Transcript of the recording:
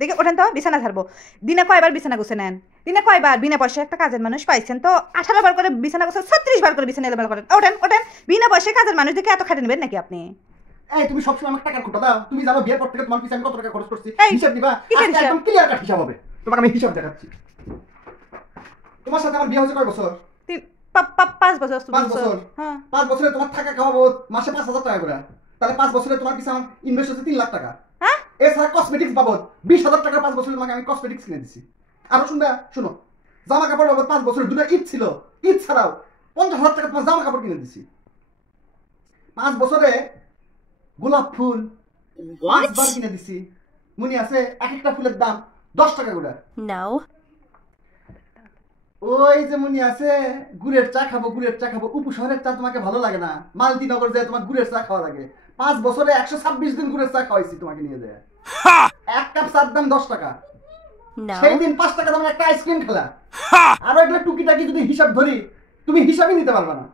দেখে ওঠেন তো, বিছানা ছাড়বো। দিনে কয়বার বিছানা গুছে নেন? দিনে কয়বার? বিনা পয়সায় একটা কাজের মানুষ পাইছেন তো 18 বার করে বিছানা গুছে, 36 বার করে বিছানা এলোমেলো করেন। ওঠেন ওঠেন, বিনা পয়সায় কাজের মানুষ দেখে এত খাটে নেবেন নাকি আপনি? এই তুমি সবসময় আমাকে টাকার খোটা দাও। তুমি জানো বিয়ের পর থেকে তোমার পিছনে আমি কত টাকা খরচ করছি? এই, হিসাব দিবা? কিসের আজকে হিসাব? একদম ক্লিয়ার কাট হিসাব হবে। তোমাকে আমি হিসাব দেখাচ্ছি। তোমার সাথে আমার বিয়ে হয়েছে কয় বছর? 5 বছর। 5 বছর। হ্যাঁ। 5 বছরে তোমার থাকা খাওয়া বাবদ মাসে 5,000 টাকা করে। তাহলে 5 বছরে তোমার পিছনে আমার ইনভেস্ট হচ্ছে 3 লাখ টাকা। হ্যাঁ? এছাড়া কসমেটিক্স বাবদ 20,000 টাকা 5 বছরে তোমাকে আমি কসমেটিক্স কিনে দিছি। আরো শুনবা, শুনো, জামা কাপড় বাবদ 5 বছরে দুটো ঈদ ছিল, ঈদ ছাড়াও 50,000 টাকা তোমার জামা কাপড় কিনে দিছি। 5 বছরে গোলাপ ফুল 5 বার কিনে দিছি। মনে আছে এক একটা ফুলের দাম 10 টাকা করে। No. ওই যে মনে আছে গুড়ের চা খাবো, গুড়ের চা খাবো, উপশহরের চা তোমাকে ভালো লাগে না, মালতীনগর যায় তোমার গুড়ের চা খাওয়া লাগে। 5 বছরে 126 দিন গুড়ের চা খাওয়াইছি তোমাকে নিয়ে যায়। এক কাপ চার দাম 10 টাকা। No. সেই দিন 5 টাকা দামের একটা আইসক্রিম খেলা। আরো একটা টুকিটাকি যদি হিসাব ধরি, তুমি হিসাবই নিতে পারবে না।